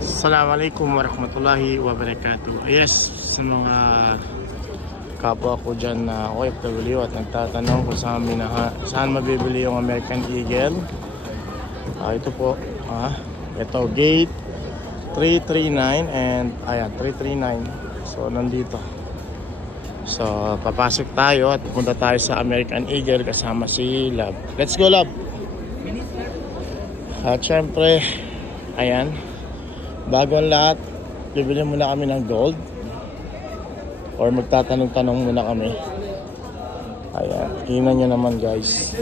Assalamualaikum warahmatullahi wabarakatuh. Yes, sa mga kapwa ko dyan na OFW at nagtatanong kung saan mabibili yung American Eagle. Ito po, ito gate 339 and ayan 339. So nandito. So papasok tayo at pupunta tayo sa American Eagle kasama si Love. Let's go, Love. At syempre, ayan, bago ang lahat, bibili muna kami ng gold or magtatanong-tanong muna kami. Ayan, tingnan nyo naman guys,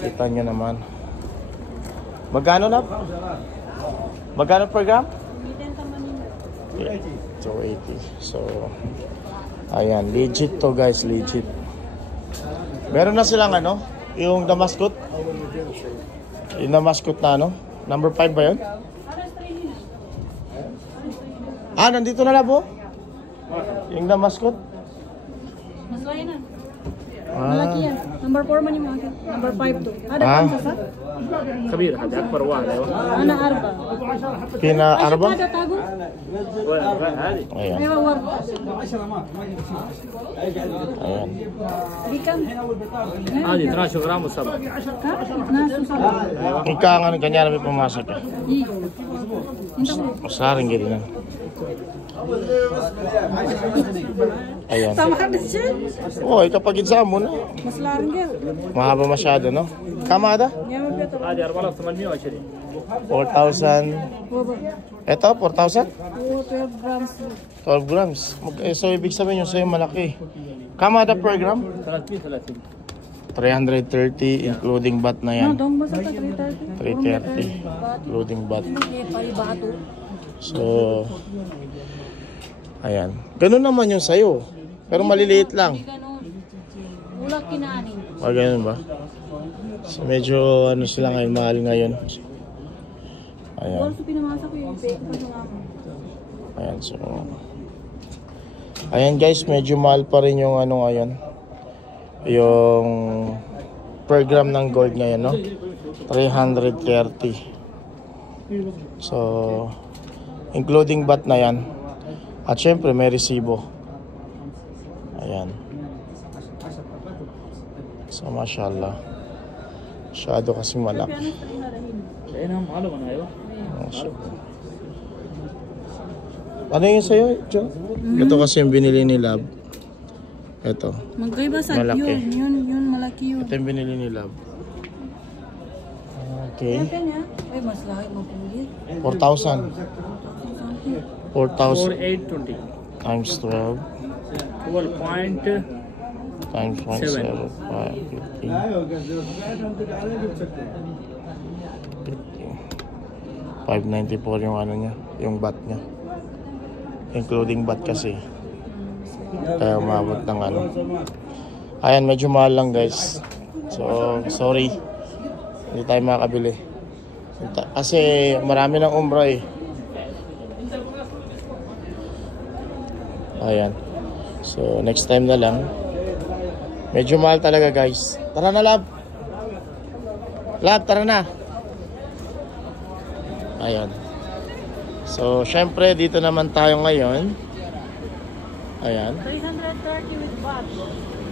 kita nyo naman. Magkano na? Magkano per gram? 280. So ayan, legit to guys, legit. Meron na silang ano, yung Damascus. Yung Damascus na ano, number 5 ba yun? Nandito na Labo? Yung Damascus? Mas lain na. Malaki yan. Number 4 man yung mga. Number 5 to. Ada kan sasa? كبير هذا اكبر واحد ايوه Ana arba. Pina arba? Ada tago? هذه Ayan. Ewa warba. Ayan. Bikan. هذه 12 غرام وسبع Ha? Nasu sa. Ika nga ganyan namin pumasok eh. Into mo. Masaring gini na. Ayan. Sama ka din siya. Oh, kapag isa mo na. Mas laring yan. Mahaba masyado, no? Kamada? Yaman beto. هذه 4820 4,000. Waba. Ito, 4,000? 12 grams. 12 grams. So, ibig sabihin yung sa'yo malaki. Kamada per gram? 330 330, including bat na No, yan. dong basta ka 330. 330, including bat. Pari bato. So, ayan. Ganun naman yung sa'yo. Pero maliliit lang. Wala kinanin. Ganun ba? So, medyo ano sila ngayon, mahal ngayon. Ayan. Wala sa pinamasa ko yung fake pa yung ako. Ayan, so. Ayan guys, medyo mahal pa rin yung ano ngayon. Yung per gram ng gold ngayon, no? 330. So, including bat na yan. At syempre, may resibo. Ayan. So, mashallah. Masyado kasi malaki. لانهم معلومه ايوه Ano yung sa'yo, Jo? Ito kasi yung binili ni Love. Ito. Magkaiba sa Malaki. yun malaki yun. Ito yung binili ni Love. Okay. Yan niya. Ay, mas laki mapulit. 4,000. 4,000 4820 times 12 12 point times 175. 594 yung ano niya, yung bat niya. Including bat kasi. Kaya umabot ng ano. Ayan, medyo mahal lang guys. So, sorry. Hindi tayo makakabili. Kasi marami ng umrah eh. Ayan. So, next time na lang. Medyo mahal talaga guys. Tara na, Love. Love, tara na. Ayan. So, syempre, dito naman tayo ngayon. Ayan. 330 with baht.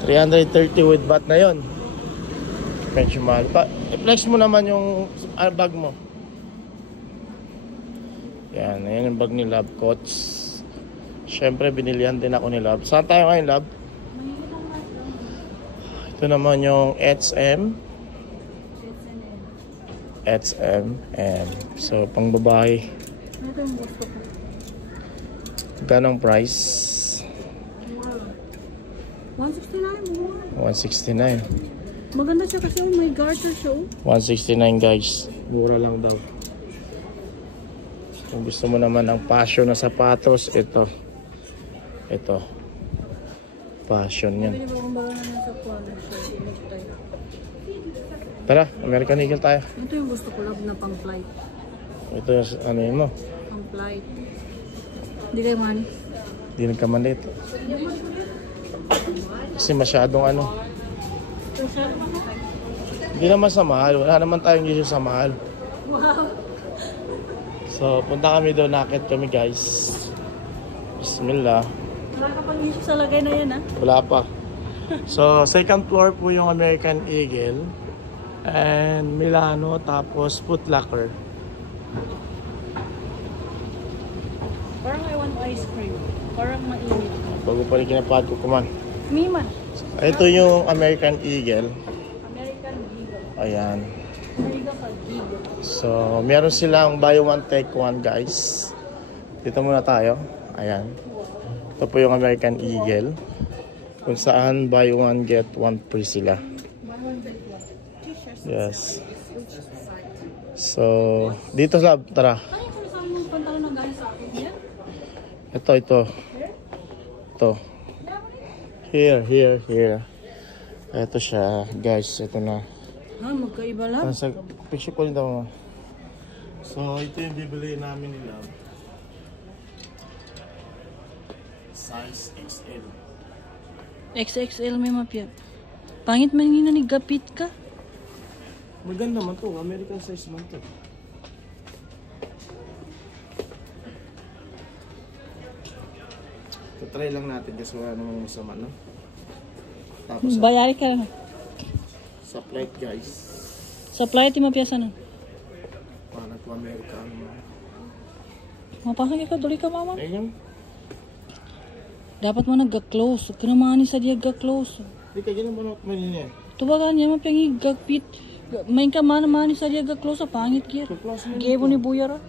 330 with bat na yon. Medyo mahal pa. I-flex mo naman yung bag mo. Yan. Ayan yung bag ni Love Coats. Syempre, binilihan din ako ni Love. Saan tayo ngayon, Love? Ito naman yung HM. So, pang babae. Ito yung gusto ko. Ganong price? 169 mo. 169. Maganda siya kasi may garter siya. 169 guys. Mura lang daw. Kung gusto mo naman ng passion na sapatos, ito. Ito. Passion yan. Pwede ba kung baga naman sa collar siya? Tara, American Eagle tayo. Ito yung gusto ko, Love, na pang flight. Ito yung ano yun mo. Pang flight. Hindi kayo money. Hindi nagkamalit. Kasi masyadong ano. Hindi naman sa mahal. Wala naman tayong issue sa mahal. Wow. So, punta kami doon, nakit kami guys. Bismillah. Nakakapag-issue sa lagay na yan, ha? Wala pa. So, second floor po yung American Eagle. And Milano, tapos Foot Locker. Parang I want ice cream. Parang mainit. Bago pa rin kinapad ko kuman. Miman. Ito yung American Eagle. American Eagle. Ayan. American Eagle. So, meron silang buy one take one guys. Dito muna tayo. Ayan. Ito po yung American Eagle. Kung saan buy one get one free sila. Yes. So, dito sa tara. Ano yung sinasabi mong pantalon na galing sa akin? Yan? Ito. Ito. Here. Ito siya, guys. Ito na. Magkaiba lang. Sa picture ko rin daw. So, ito yung bibili namin nila. Size XL. XXL may mapya. Pangit man nga ni gapit ka. Maganda man to. American size man to. Try lang natin kasi wala namang masama, no? Tapos Bayari ka lang. sa plate, guys. Supply ti mapiyasa nun. Para to American. Mapasang ikaw, duli ka mama. Ayun. Dapat mo nagga-close. Kinamani sa diya ga-close. Di ka ganun ba na maninin? Tubagan niya mapyangi gagpit. Main ka mani sa diya ga-close. Pangit kaya. Gebo ni Buyara.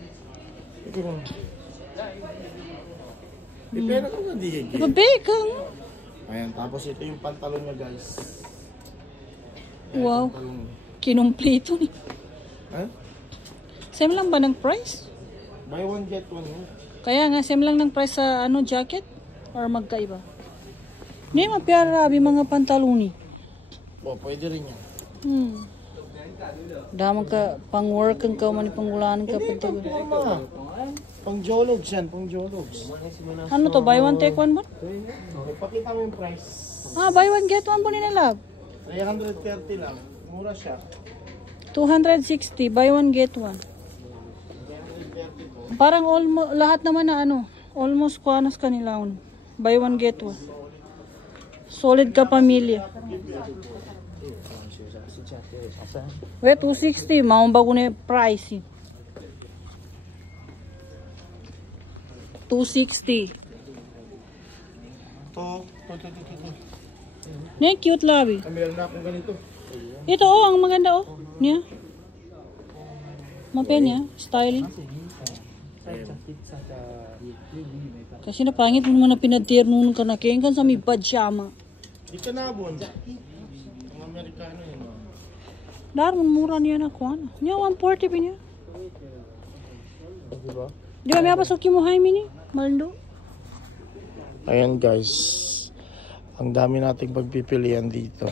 Ito ko. Depende ko na di higit. Babekang. Ayan, tapos ito yung pantalon niya, guys. Wow. Pantalon. Kinumpleto ni. Ha? Same lang ba ng price? Buy one get one. Kaya nga, same lang ng price sa jacket? Or magkaiba? Hindi, mapiyara. Mga pantaloni. Oh, pwede rin yan. Damang ka, pang-work ka, manipanggulaan ka. Hindi, pang pang jologs yan, pang jologs. Ano to? Buy one, take one ba? Ipakita mo yung price. Buy one, get one po nila. 330 lang. Mura siya. 260, buy one, get one. Parang almost, lahat naman na almost kuanas kanila. Buy one, get one. Solid ka pamilya. Wait, 260, maumbago na yung price. 260. Ito. Niya, cute labi. Meron na akong ganito. Ito ang maganda Niya. Mapen niya, styling. Kasi napangit mo na pinatir nun ka na kan sa may pajama. Di ka nabon. Ang Amerikano yun. Darman mura niya na kuan. Niya 140 pa niya. Diba? Di ba may pasok mo Jaime ni? Maldo. Ayan guys. Ang dami nating pagpipilian dito.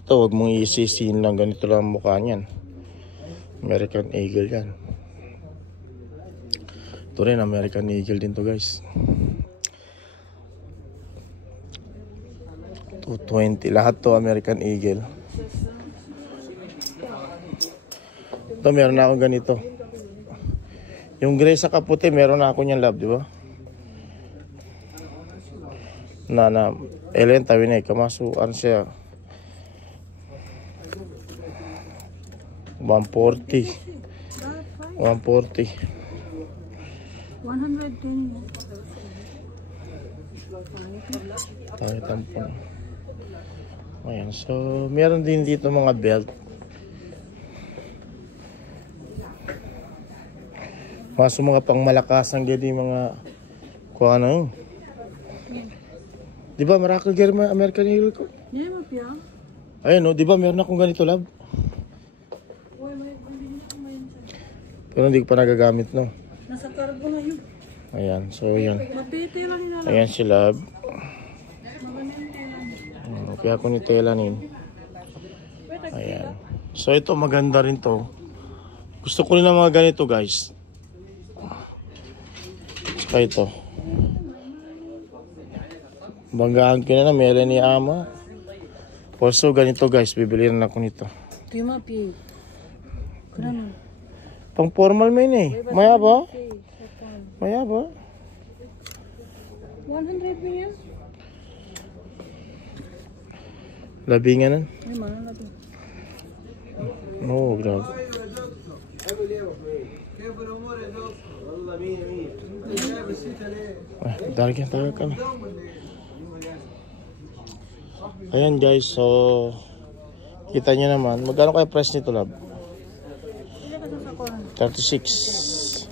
Ito, huwag mong isisihin lang. Ganito lang ang mukha niyan. American Eagle yan. Ito rin, American Eagle din to guys. 220. Lahat to American Eagle. Ito, meron na akong ganito. Yung gray sa kaputi, meron na ako niyan, love, di ba? Na Ellen tawin na kamasuan siya 140 110. tayo tampon. Ayan, so meron din dito mga belt. Maso mga pang malakasang gadi mga kung ano. Di ba Miracle Gear American Eagle ko? Yeah, mapya. Ayun no, di ba meron akong ganito lab? Pero hindi ko pa nagagamit no. Nasa cargo na yun. Ayan, so yan. Mapete lang nila. Ayan si lab. Kaya ko ni telanin. Ayan. So ito maganda rin to. Gusto ko rin ng mga ganito guys. Saka ito. Banggaan ko na meron ni ama. Also ganito guys, bibili rin ako nito. Ito yung mapya. Kano? Pang formal mo yun eh. Maya ba? Maya ba? 100 mo yan? Labinganan? Ay, mahal na to. Oo, grabe. Daragyan ka na. Ayan guys, so kita nyo naman. Magkano kaya price nito, lab? 36.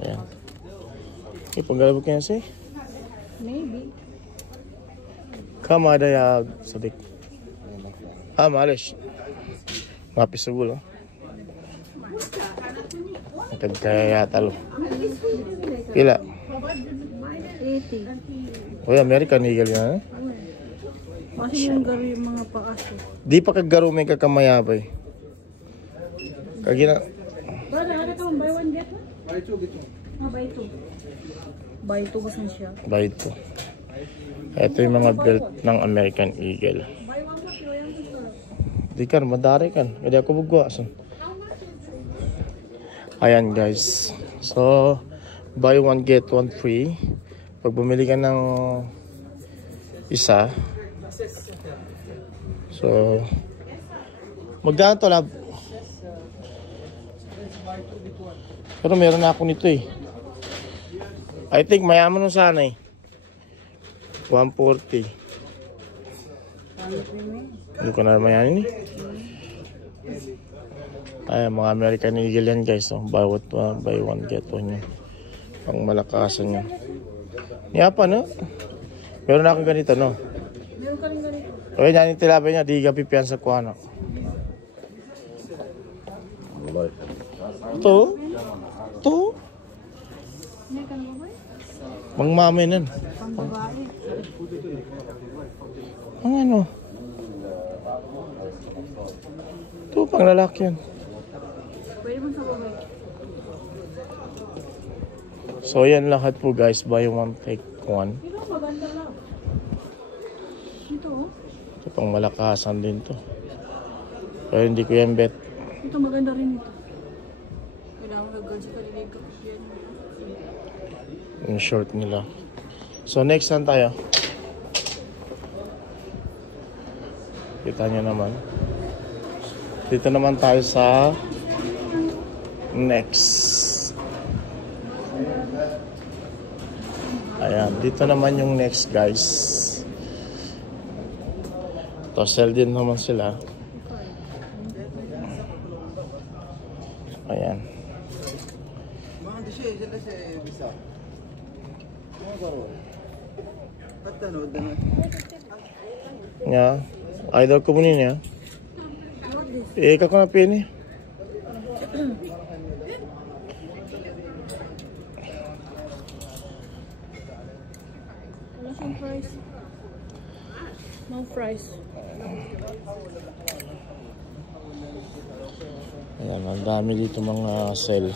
Ayan. Ipaggalabog ka na siya? Maybe. Kama ada ya sadik. Malish. Mapis sa gulo. Kaya yata lo. Pila? 80. Uy, American Eagle yan. Kasi yung garo yung mga paaso. Di pa kagaro may kakamayabay. Kagina. Brother, ada ka buy one get one? Buy two, get one. Buy two. Buy two basan siya. Buy two. Ito yung mga belt ng American Eagle. Buy one ka, pero yan gusto. Di kan, madari kan. Hindi ako bugwasan. Ayan guys. So, buy one get one free. Pag bumili ka ng isa. So, magdaan to, lab. Pero meron na ako nito eh. I think mayaman nung sana eh. 140. Hindi ko na mayanin eh. Ay, mga American Eagle yan guys. So, buy one get one yun. Pang malakasan yun. Niyapa no? Meron na akong ganito no? Meron ka rin ganito. O yan yung tilapay niya. Di gabi piyansa ko ano. Ito. Ito. Hindi ka na babae? Mang mami nun. Pang babae. Ang ano? Ito, pang lalaki yan. Pwede mo sa babae. So, yan lahat po guys. Buy one, take one. Ito, maganda lang. Ito, oh. Ito, pang malakasan din to. Pero hindi ko yan bet. Ito, maganda rin ito. Kailangan mag-gansi ka nililig ka. Yung short nila. So, next saan tayo? Kita nyo naman. Dito naman tayo sa next. Ayan, dito naman yung next guys. To sell din naman sila. Ayan. Ya, idol ko muna niya. Ika ko na pini. Wala siyang price. No price. Ayan, ang dami dito mga sale.